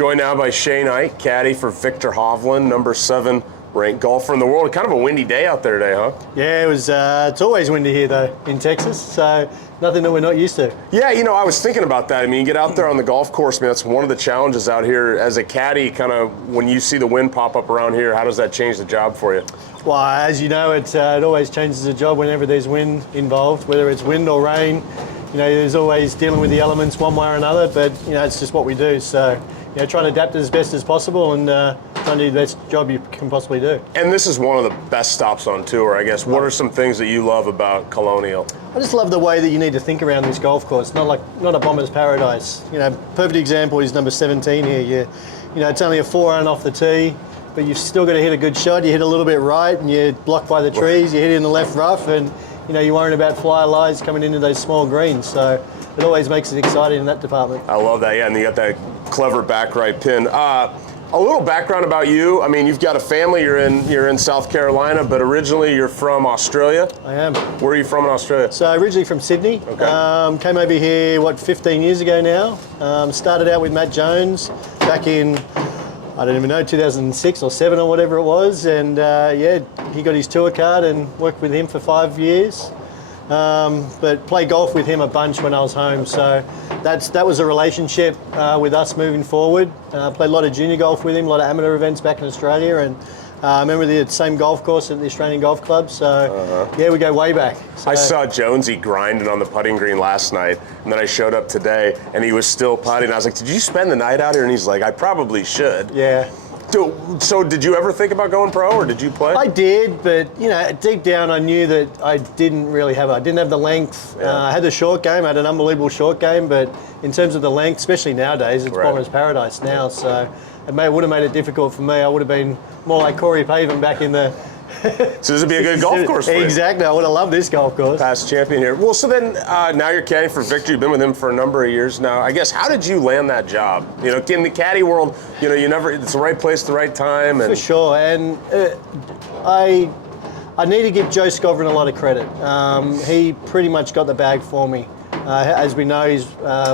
Joined now by Shay Knight, caddy for Viktor Hovland, number 7 ranked golfer in the world. Kind of a windy day out there today, huh? Yeah, it was. It's always windy here though in Texas, so nothing that we're not used to. Yeah, you know, I was thinking about that. I mean, you get out there on the golf course, man, that's one of the challenges out here as a caddy. Kind of when you see the wind pop up around here, how does that change the job for you? Well, as you know, it always changes the job whenever there's wind involved, whether it's wind or rain. You know, there's always dealing with the elements one way or another, but you know, it's just what we do. So, you know, trying to adapt as best as possible and trying to do the best job you can possibly do. And this is one of the best stops on tour, I guess. What are some things that you love about Colonial? I just love the way that you need to think around this golf course. Not a bomber's paradise. You know, perfect example is number 17 here. You know, it's only a 4-iron off the tee, but you've still got to hit a good shot. You hit a little bit right, and you're blocked by the trees. You hit it in the left rough, and you know, you're worrying about flyer lies coming into those small greens. So it always makes it exciting in that department. I love that, yeah, and you got that clever back right pin. A little background about you. I mean, you've got a family. You're in South Carolina, but originally you're from Australia. I am. Where are you from in Australia? So originally from Sydney. Okay. Came over here 15 years ago now. Started out with Matt Jones back in, I don't even know, 2006 or 7 or whatever it was, and yeah, he got his tour card and worked with him for 5 years. But played golf with him a bunch when I was home, so that was a relationship with us moving forward. Played a lot of junior golf with him, a lot of amateur events back in Australia, and I remember the same golf course at the Australian Golf Club, so yeah, we go way back. So, I saw Jonesy grinding on the putting green last night, and then I showed up today, and he was still putting. I was like, did you spend the night out here? And he's like, I probably should. Yeah. So did you ever think about going pro, or did you play? I did, but you know, deep down I knew that I didn't have the length. Yeah. I had the short game, I had an unbelievable short game, but in terms of the length, especially nowadays, it's bomber's paradise now, so it would have made it difficult for me. I would have been more like Corey Pavin back in the... So this would be a good golf course for you. Exactly, I would have loved this golf course. Past champion here. Well, so then now you're caddying for Viktor. You've been with him for a number of years now. I guess, how did you land that job? You know, in the caddy world, you know, it's the right place, the right time. And for sure, and I need to give Joe Skovron a lot of credit. He pretty much got the bag for me. As we know, he's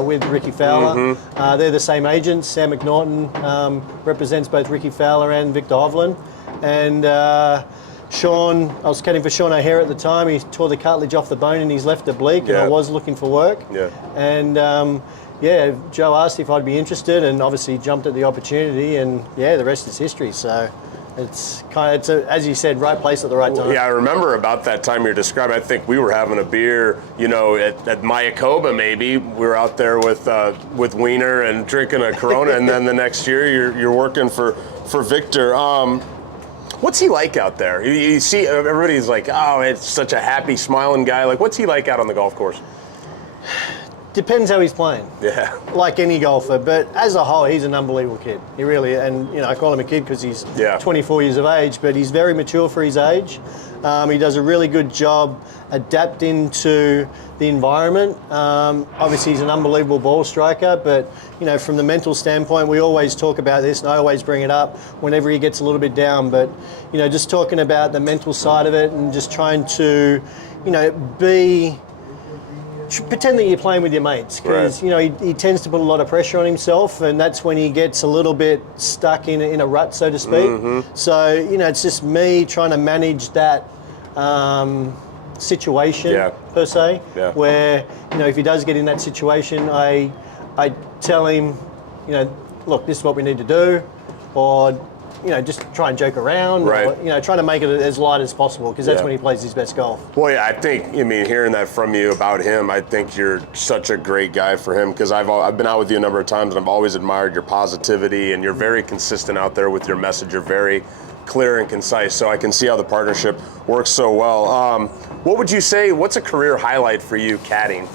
with Ricky Fowler. Mm-hmm. They're the same agents. Sam McNaughton represents both Ricky Fowler and Viktor Hovland. And Sean, I was caddying for Sean O'Hare at the time. He tore the cartilage off the bone in his left oblique, and I was looking for work. Yeah. And yeah, Joe asked if I'd be interested, and obviously jumped at the opportunity, and yeah, the rest is history. So it's as you said, right place at the right time. Yeah, I remember about that time you're describing. I think we were having a beer, you know, at Mayakoba maybe. We were out there with Wiener and drinking a Corona, and then the next year you're working for Viktor. What's he like out there? You see, everybody's like, oh, it's such a happy, smiling guy. Like, what's he like out on the golf course? Depends how he's playing. Yeah. Like any golfer, but as a whole, he's an unbelievable kid. He really, and you know, I call him a kid because he's 24 years of age, but he's very mature for his age. He does a really good job adapting to the environment. Obviously, he's an unbelievable ball striker, but you know, from the mental standpoint, we always talk about this, and I always bring it up whenever he gets a little bit down. But you know, just talking about the mental side of it, and just trying to, you know, pretend that you're playing with your mates, because you know, he tends to put a lot of pressure on himself, and that's when he gets a little bit stuck in a rut, so to speak. So you know, it's just me trying to manage that situation per se, where you know, if he does get in that situation, I tell him, you know, look, this is what we need to do, or you know, just try and joke around, or, you know, trying to make it as light as possible, because that's when he plays his best golf. Well, yeah, I think, I mean, hearing that from you about him, I think you're such a great guy for him, because I've been out with you a number of times, and I've always admired your positivity, and you're very consistent out there with your message. You're very clear and concise, so I can see how the partnership works so well. What would you say, what's a career highlight for you caddying?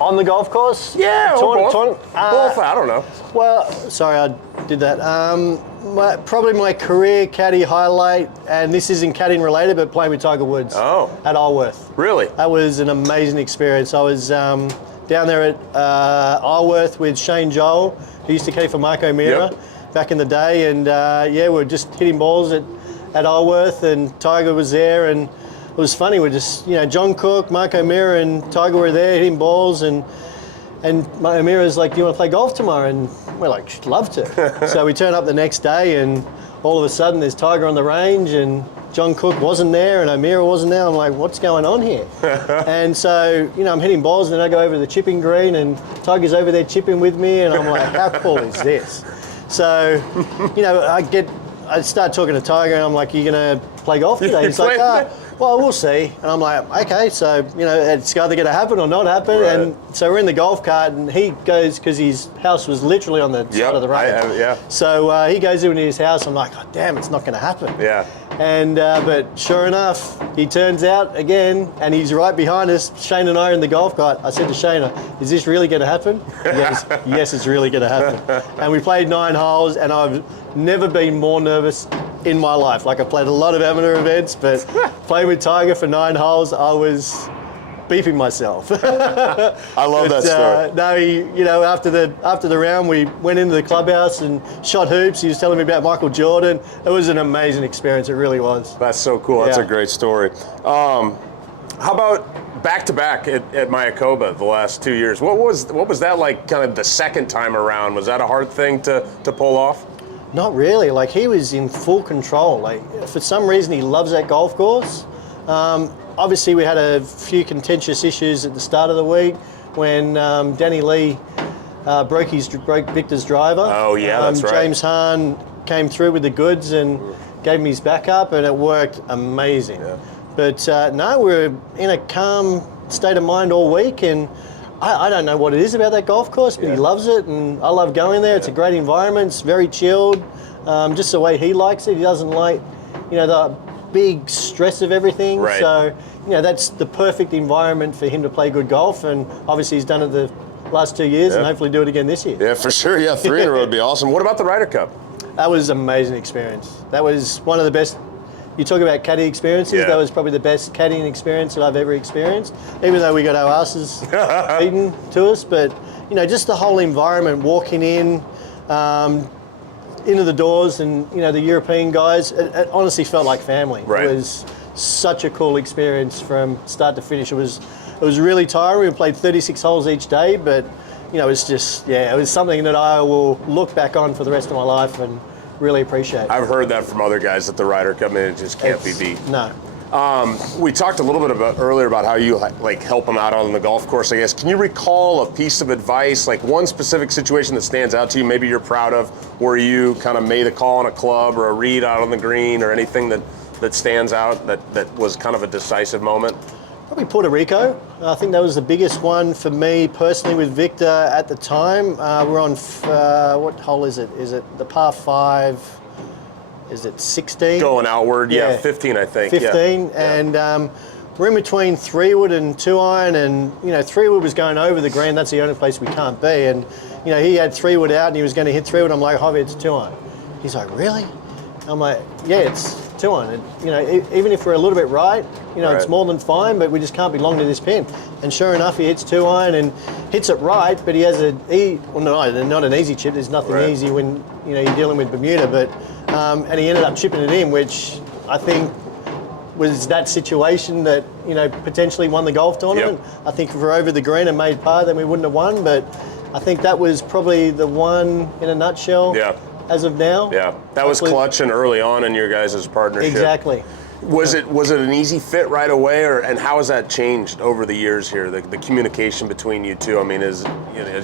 On the golf course? Yeah, both, I don't know. Well, sorry, I did that. Probably my career caddy highlight, and this isn't caddying related, but playing with Tiger Woods at Isleworth. Really? That was an amazing experience. I was down there at Isleworth with Shane Joel, who used to caddy for Mark O'Meara back in the day, and yeah, we were just hitting balls at Isleworth, and Tiger was there, and it was funny. We're just, you know, John Cook, Mark O'Meara, and Tiger were there hitting balls, and And Amira's like, do you want to play golf tomorrow? And we're like, she'd love to. So we turn up the next day, and all of a sudden there's Tiger on the range, and John Cook wasn't there, and Amira wasn't there. I'm like, what's going on here? And so, I'm hitting balls, and then I go over to the chipping green, and Tiger's over there chipping with me, and I'm like, how cool is this? So, I start talking to Tiger, and I'm like, are you going to play golf today? He's like, well, we'll see. And I'm like, okay, so, it's either going to happen or not happen. Right. And so we're in the golf cart, and he goes, because his house was literally on the side of the road. So he goes into his house. I'm like, oh, damn, it's not going to happen. Yeah. And but sure enough, he turns out again, and he's right behind us. Shane and I are in the golf cart. I said to Shane, is this really going to happen? He goes, yes, it's really going to happen. And we played 9 holes, and I've never been more nervous in my life. Like, I played a lot of amateur events, but playing with Tiger for 9 holes, I was beeping myself. I love that story. No, after the round, we went into the clubhouse and shot hoops. He was telling me about Michael Jordan. It was an amazing experience. It really was. That's so cool. That's a great story. How about back-to-back at Mayakoba the last 2 years? What was that like? Kind of the second time around. Was that a hard thing to pull off? Not really. Like, he was in full control. Like, for some reason, he loves that golf course. Obviously, we had a few contentious issues at the start of the week when Danny Lee broke Victor's driver. Oh, yeah, that's right. James Hahn came through with the goods and gave him his backup, and it worked amazing. Yeah. But no, we're in a calm state of mind all week, and I don't know what it is about that golf course, but he loves it, and I love going there. It's a great environment. It's very chilled, just the way he likes it. He doesn't like, the big stress of everything. Right. So, that's the perfect environment for him to play good golf, and obviously he's done it the last 2 years, and hopefully do it again this year. Yeah, for sure. Yeah, 3 in a row would be awesome. What about the Ryder Cup? That was an amazing experience. That was one of the best. You talk about caddy experiences, that was probably the best caddying experience that I've ever experienced, even though we got our asses beaten to us. But, just the whole environment, walking in, into the doors, and, the European guys, it honestly felt like family. Right. It was such a cool experience from start to finish. It was really tiring. We played 36 holes each day, but, it was just, it was something that I will look back on for the rest of my life and really appreciate. I've heard that from other guys at the Ryder Cup, and it just can't be beat. No. We talked a little bit earlier about how you help them out on the golf course, I guess. Can you recall a piece of advice, like one specific situation that stands out to you, maybe you're proud of, where you kind of made a call on a club or a read out on the green, or anything that stands out that was kind of a decisive moment? Probably Puerto Rico. I think that was the biggest one for me personally with Victor at the time. We're on, what hole is it? Is it the par 5? Is it 16? Going outward, 15, I think. 15, and we're in between 3-wood and 2-iron, and 3-wood was going over the green. That's the only place we can't be, and he had 3-wood out, and he was going to hit 3-wood. I'm like, Javi, it's 2-iron. He's like, really? I'm like, yeah, it's 2-iron. Even if we're a little bit right, it's more than fine, but we just can't be long to this pin. And sure enough, he hits 2-iron and hits it right, but he has not an easy chip. There's nothing easy when you're dealing with Bermuda, but and he ended up chipping it in, which I think was that situation that potentially won the golf tournament. Yep. I think if we're over the green and made par, then we wouldn't have won. But I think that was probably the one in a nutshell. Yeah. As of now. Yeah, that was clutch and early on in your guys' partnership. Exactly. Was it an easy fit right away, and how has that changed over the years here? The communication between you two. I mean, as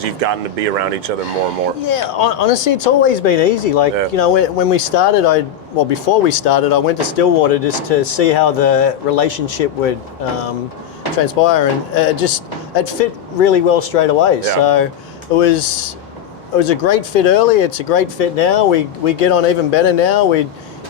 you've gotten to be around each other more and more. Yeah, honestly, it's always been easy. Like when we started, before we started, I went to Stillwater just to see how the relationship would transpire, and it fit really well straight away. Yeah. So it was a great fit early. It's a great fit now. We get on even better now.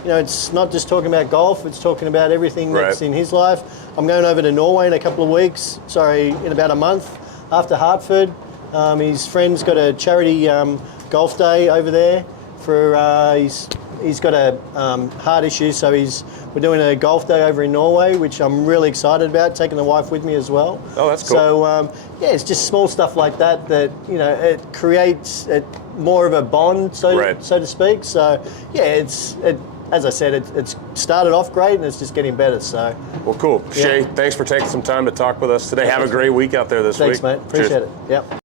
It's not just talking about golf. It's talking about everything that's in his life. I'm going over to Norway in in about a month after Hartford. His friend's got a charity golf day over there for he's got a heart issue, so we're doing a golf day over in Norway, which I'm really excited about, taking the wife with me as well. Oh, that's cool. So, it's just small stuff like that it creates more of a bond, so to speak. So, as I said, it's started off great, and it's just getting better. So, well, cool. Shay, thanks for taking some time to talk with us today. Have a great week out there this week. Thanks, mate. Appreciate it. Yep.